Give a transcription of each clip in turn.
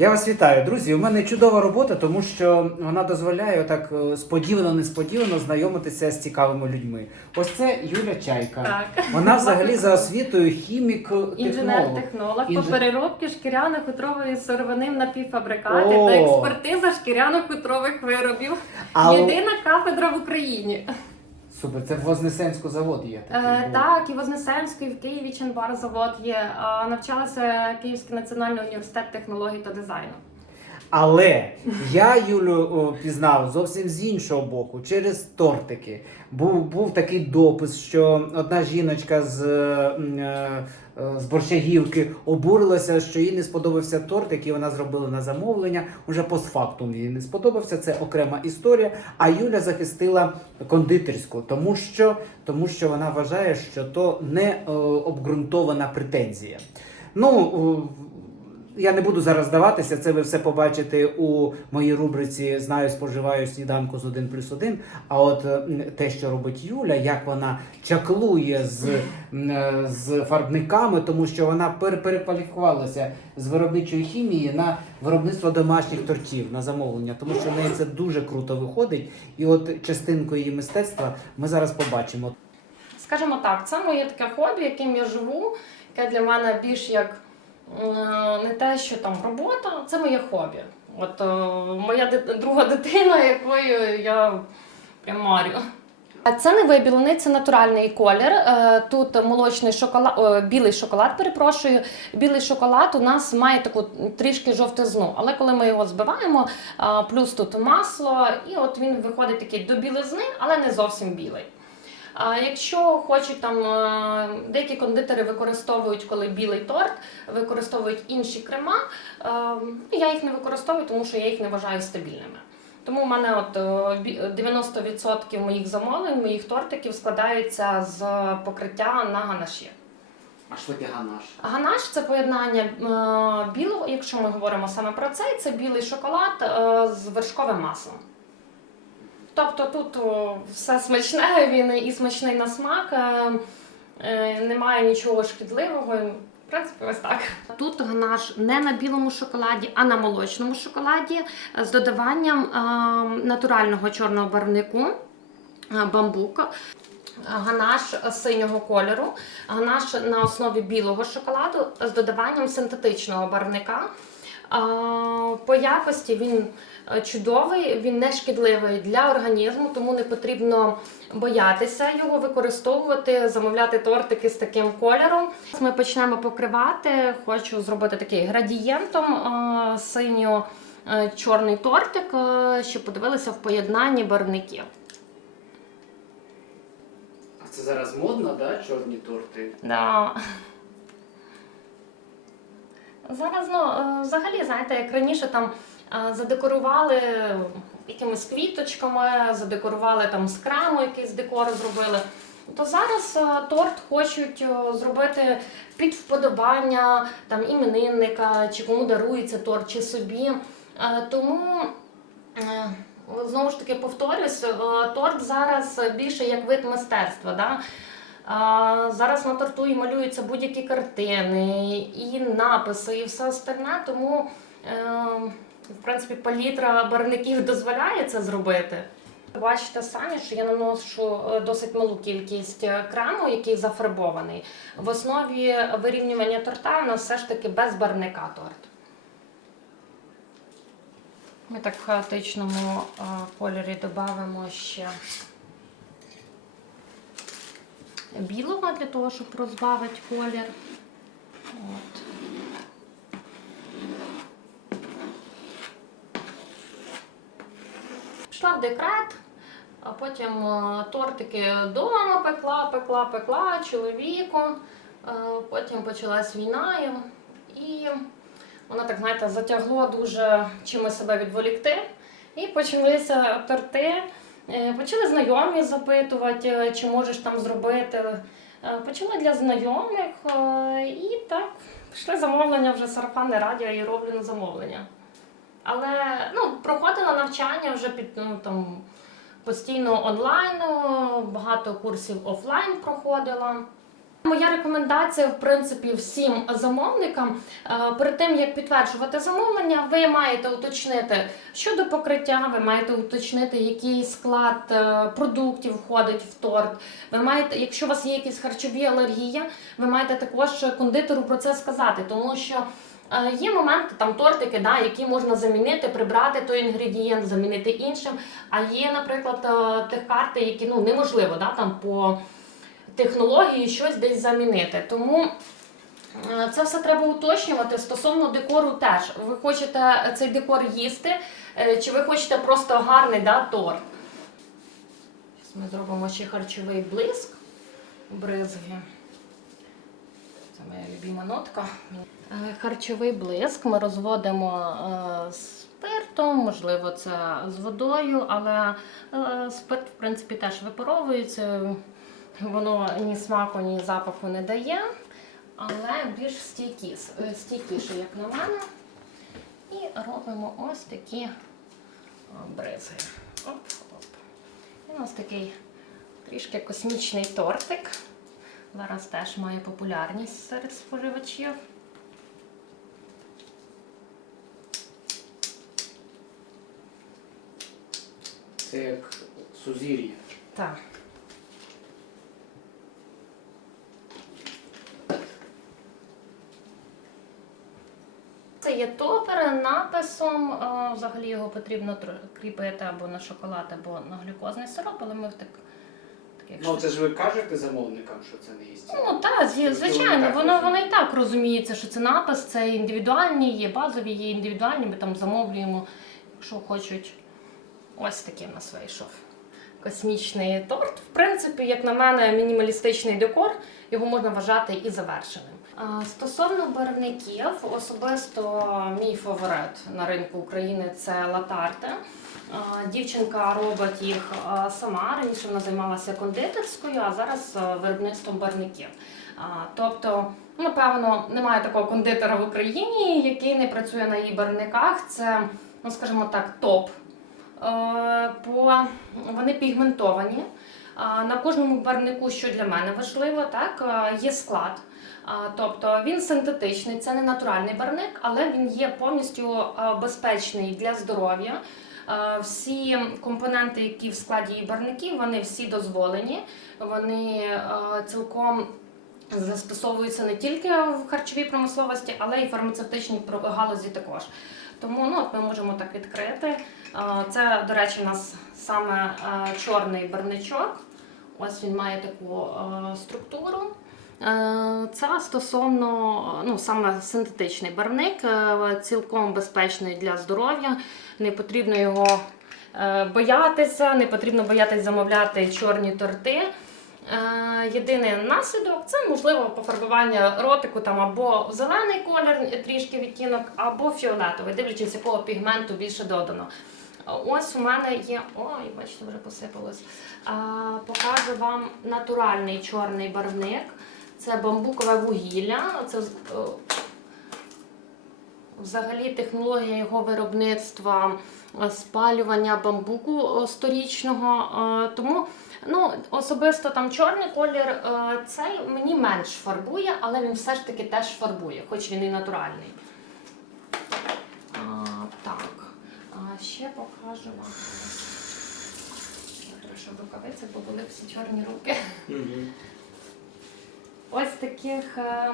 Я вас вітаю, друзі. У мене чудова робота, тому що вона дозволяє так сподівано несподівано знайомитися з цікавими людьми. Ось це Юля Чайка. Так. Вона взагалі за освітою хімік. Інженер-технолог Інж- по переробці шкіряно-хутрової сировини в напівфабрикати О! та експертиза шкіряно-хутрових виробів. А Єдина кафедра в Україні. Супер, це в Вознесенську завод є. такий Е, так, і Вознесенський, в Києві Ченбар завод є. А, навчалася Київський національний університет технологій та дизайну. Але я Юлю пізнав зовсім з іншого боку, через тортики. Був, був такий допис, що одна жіночка з, е, е, е, з Борщагівки обурилася, що їй не сподобався торт, який вона зробила на замовлення. Уже постфактум їй не сподобався. Це окрема історія. А Юля захистила кондитерську, тому що, тому що вона вважає, що то не обґрунтована претензія. Ну, я не буду зараз здаватися, це ви все побачите у моїй рубриці Знаю, споживаю сніданку з 1 плюс 1. А от те, що робить Юля, як вона чаклує з, е, з фарбниками, тому що вона пер- з виробничої хімії на виробництво домашніх тортів на замовлення, тому що в неї це дуже круто виходить. І от частинку її мистецтва ми зараз побачимо. Скажімо так, це моє таке хобі, яким я живу, яке для мене більш як не те, що там робота, це моє хобі. От е, моя друга дитина, якою я прям марю. Це не вибілений, це натуральний колір. Е, Тут молочний шоколад, білий шоколад, перепрошую. Білий шоколад у нас має таку трішки жовтизну, але коли ми його збиваємо, плюс тут масло, і от він виходить такий до білизни, але не зовсім білий. А якщо хочуть там е, деякі кондитери використовують, коли білий торт, використовують інші крема. е, Я їх не використовую, тому що я їх не вважаю стабільними. Тому в мене от е, 90% моїх замовлень, моїх тортиків складаються з покриття на ганаші. А що таке ганаш? Ганаш це поєднання е, білого, якщо ми говоримо саме про це, це білий шоколад е, з вершковим маслом. Тобто тут все смачне, він і смачний на смак, е, немає нічого шкідливого. В принципі, ось так. Тут ганаш не на білому шоколаді, а на молочному шоколаді з додаванням е, натурального чорного барвнику е, бамбук. Ганаш синього кольору, ганаш на основі білого шоколаду з додаванням синтетичного барвника. По якості він чудовий, він не шкідливий для організму, тому не потрібно боятися його використовувати, замовляти тортики з таким кольором. Ми почнемо покривати. Хочу зробити такий градієнтом е, синьо-чорний тортик, е, щоб подивилися в поєднанні барвників. Це зараз модно, да? Чорні торти? Да. Зараз, ну, е, взагалі, знаєте, як раніше там е, задекорували якимись квіточками, задекорували там з краму якийсь декор зробили. То зараз е, торт хочуть е, зробити під вподобання там іменинника, чи кому дарується торт, чи собі. Е, Тому знову ж таки повторюсь, торт зараз більше як вид мистецтва. Да? Зараз на торту і малюються будь-які картини, і написи, і все остальне, тому в принципі палітра барвників дозволяє це зробити. Бачите самі, що я наношу е, досить малу кількість е, крему, який зафарбований. В основі вирівнювання торта у нас все ж таки без барвника торт. Ми так в хаотичному е, кольорі додамо ще білого для того, щоб розбавити колір. От. Пішла в декрет, а потім е, тортики вдома пекла, пекла, пекла чоловіку. Е, Потім почалась війна, і- воно так, знаєте, затягло дуже чимось себе відволікти. І почалися торти. Е, Почали знайомі запитувати, чи можеш там зробити. Почали для знайомих і так пішли замовлення вже сарафанне радіо і роблю на замовлення. Але ну, проходила навчання вже під ну, там, постійно онлайн, багато курсів офлайн проходила. Моя рекомендація, в принципі, всім замовникам е, перед тим як підтверджувати замовлення, ви маєте уточнити щодо покриття, ви маєте уточнити, який склад е, продуктів входить в торт. Ви маєте, якщо у вас є якісь харчові алергії, ви маєте також кондитеру про це сказати, тому що. Е, Є моменти там тортики, да, які можна замінити, прибрати той інгредієнт, замінити іншим. А є, наприклад, е, тих карти, які ну неможливо да, там по технології щось десь замінити. Тому е, це все треба уточнювати стосовно декору теж. Ви хочете цей декор їсти, чи ви хочете просто гарний да, торт? Зараз ми зробимо ще харчовий блиск бризги. Це моя любима нотка. Е, Харчовий блиск ми розводимо е, спиртом, можливо, це з водою, але е, спирт, в принципі, теж випаровується. Воно ні смаку, ні запаху не дає, але більш стійкі, стійкіше, як на мене. І робимо ось такі о, бризги. Оп, оп. І у нас такий трішки космічний тортик. Зараз теж має популярність серед споживачів. Це як сузір'я. Так. Це є топер написом. е, Взагалі його потрібно кріпити або на шоколад, або на глюкозний сироп, але ми в так. Так якщо- Ну це ж ви кажете замовникам, що це не їсть. Ну так, зі- звичайно, воно, воно і так розуміється, що це напис, це індивідуальні, є базові, є індивідуальні, ми там замовлюємо, якщо хочуть. Ось такий в нас вийшов. Космічний торт. В принципі, як на мене, мінімалістичний декор, його можна вважати і завершеним. Стосовно барвників, особисто мій фаворит на ринку України це латарте. А, Дівчинка робить їх сама. Раніше вона займалася кондитерською, а зараз виробництвом барвників. Тобто, напевно, немає такого кондитера в Україні, який не працює на її барвниках. Це, ну скажімо так, топ. По вони пігментовані. На кожному барвнику, що для мене важливо, так є склад. Тобто він синтетичний, це не натуральний барвник, але він є повністю безпечний для здоров'я. Всі компоненти, які в складі її барвників, вони всі дозволені. Вони цілком застосовуються не тільки в харчовій промисловості, але й в фармацевтичній галузі також. Тому ну, от ми можемо так відкрити. Це, до речі, у нас саме чорний барничок. Ось він має таку е, структуру. Е, Це стосовно ну, саме синтетичний барвник, е, цілком безпечний для здоров'я. Не потрібно його боятися, не потрібно боятися замовляти чорні торти. Єдиний наслідок це можливо пофарбування ротику там або в зелений колір, трішки відтінок, або фіолетовий, дивлячись, якого пігменту більше додано. Ось у мене є. Ой, бачите, вже посипалось. А, покажу вам натуральний чорний барвник. Це бамбукове вугілля. Це е, взагалі технологія його виробництва е, спалювання бамбуку е, сторічного. Тому ну, особисто там чорний колір цей мені менш фарбує, але він все ж таки теж фарбує, хоч він і натуральний. А, так. А ще покажу вам. Прошу рукавиці, бо були всі чорні руки. Ось таких е,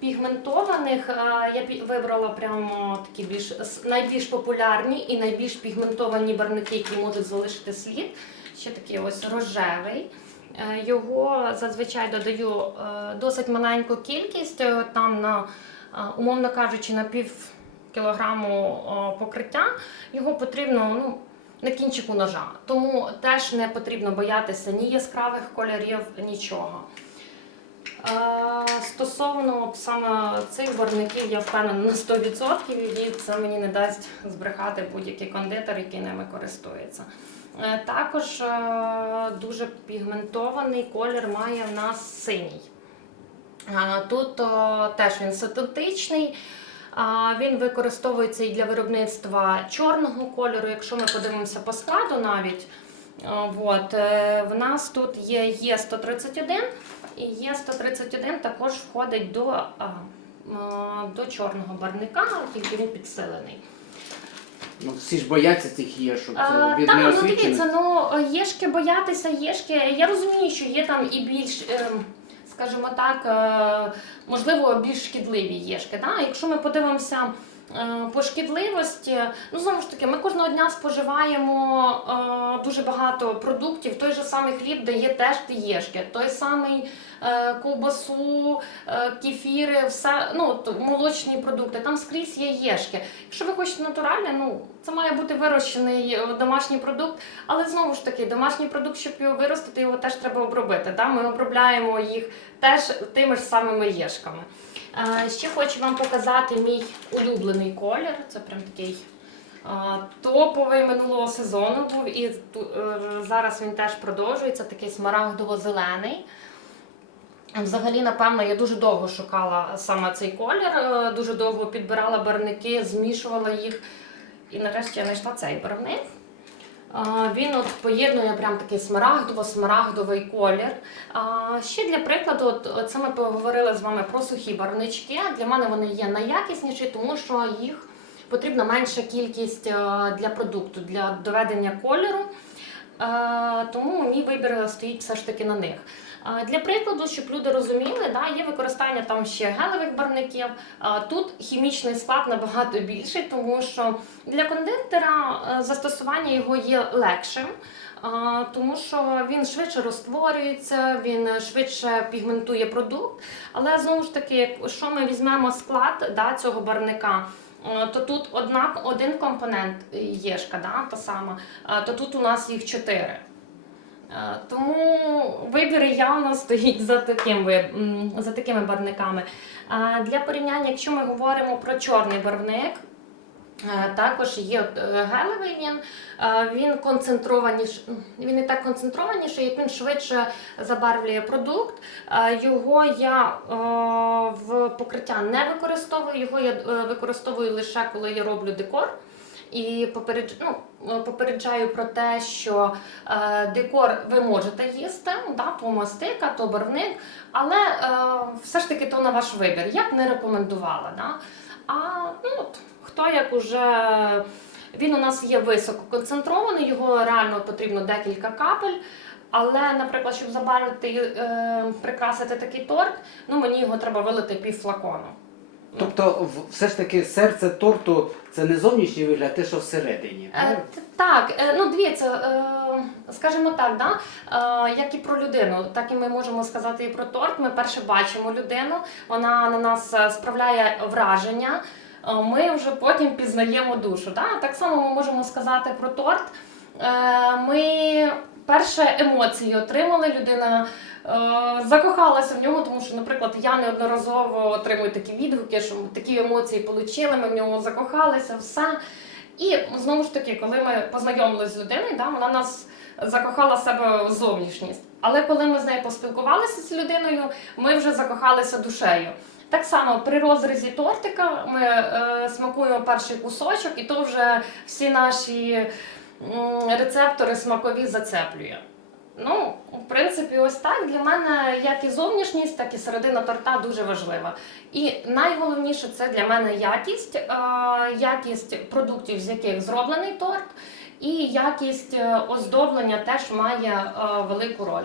пігментованих е, я вибрала прямо такі більш найбільш популярні і найбільш пігментовані барвники, які можуть залишити слід. Ще такий ось рожевий. Е, Його зазвичай додаю е, досить маленьку кількість, е, там на, е, умовно кажучи, на пів кілограму е, покриття. Його потрібно ну, на кінчику ножа. Тому теж не потрібно боятися ні яскравих кольорів, нічого. Е, Стосовно саме цих барвників, я впевнена на 100% і це мені не дасть збрехати будь-який кондитер, який ними користується. Е, Також дуже пігментований колір має в нас синій. Тут теж він синтетичний. Він використовується і для виробництва чорного кольору. Якщо ми подивимося по складу навіть, е, от, е, в нас тут є Е131, і є 131 також входить до, до чорного барника, тільки він підсилений. Ну, всі ж бояться цих єшок А, це від Так, ну дивіться, ну єшки боятися, єшки. Я розумію, що є там і більш, ем, скажімо так, е, можливо, більш шкідливі єшки. Да? Якщо ми подивимося. е, По шкідливості, ну знову ж таки, ми кожного дня споживаємо е, дуже багато продуктів. Той же самий хліб дає теж єшки, той самий ковбасу, е, кефіри, все ну молочні продукти. Там скрізь є єшки. Якщо ви хочете натуральне, ну це має бути вирощений е, домашній продукт. Але знову ж таки, домашній продукт, щоб його виростити, його теж треба обробити. Да? Ми обробляємо їх теж тими ж самими єшками. Е, Ще хочу вам показати мій улюблений колір. Це прям такий е, топовий минулого сезону був, і е, зараз він теж продовжується, такий смарагдово-зелений. Взагалі, напевно, я дуже довго шукала саме цей колір, е, дуже довго підбирала барвники, змішувала їх. І нарешті я знайшла цей барвник. Е, Він от поєднує прям такий смарагдово-смарагдовий колір. Ще для прикладу, от, це ми поговорили з вами про сухі барвнички. Для мене вони є найякісніші, тому що їх потрібна менша кількість е, для продукту, для доведення кольору. Тому мій вибір стоїть все ж таки на них. Е, Для прикладу, щоб люди розуміли, да, є використання там ще гелевих барвників. Е, Тут хімічний склад набагато більший, тому що для кондитера е, застосування його є легшим. Тому що він швидше розтворюється, він швидше пігментує продукт. Але знову ж таки, якщо ми візьмемо склад да, цього барвника, е, то тут однак один компонент єшка, да, та сама, то тут у нас їх чотири. Е, Тому вибір явно стоїть за, таким, ви- м, за такими барвниками. Для порівняння, якщо ми говоримо про чорний барвник, е, також є е, гелевий він, він концентрованіш, він не так концентрованіший, як він швидше забарвлює продукт. Його я в покриття не використовую, його я використовую лише коли я роблю декор. І попередж... ну, е, попереджаю про те, що е, декор ви можете їсти, да, то мастика, то барвник, але е, все ж таки то на ваш вибір. Я б не рекомендувала. Да? А ну, от, хто як уже. Він у нас є високо концентрований, його реально потрібно декілька капель. Але, наприклад, щоб забарвити, е, прикрасити такий торт, ну мені його треба вилити пів флакону. Тобто, все ж таки, серце торту це не зовнішній вигляд, а те, що всередині. Е, правильно? Так, е, ну дивіться, е, скажімо так, да? е, як і про людину, так і ми можемо сказати і про торт. Ми перше бачимо людину, вона на нас е, справляє враження. е, Ми вже потім пізнаємо душу. Да? Так само ми можемо сказати про торт. Е, Ми перше емоції отримали, людина закохалася в нього, тому що, наприклад, я неодноразово отримую такі відгуки, що такі емоції отримали, ми в нього закохалися, все. І знову ж таки, коли ми познайомилися з людиною, да, вона нас закохала в себе в зовнішність. Але коли ми з нею поспілкувалися з людиною, ми вже закохалися душею. Так само при розрізі тортика ми е, смакуємо перший кусочок, і то вже всі наші м, рецептори смакові зацеплює. Ну, в принципі, ось так для мене як і зовнішність, так і середина торта дуже важлива. І найголовніше це для мене якість, е, якість продуктів, з яких зроблений торт, і якість е, оздоблення теж має е, велику роль.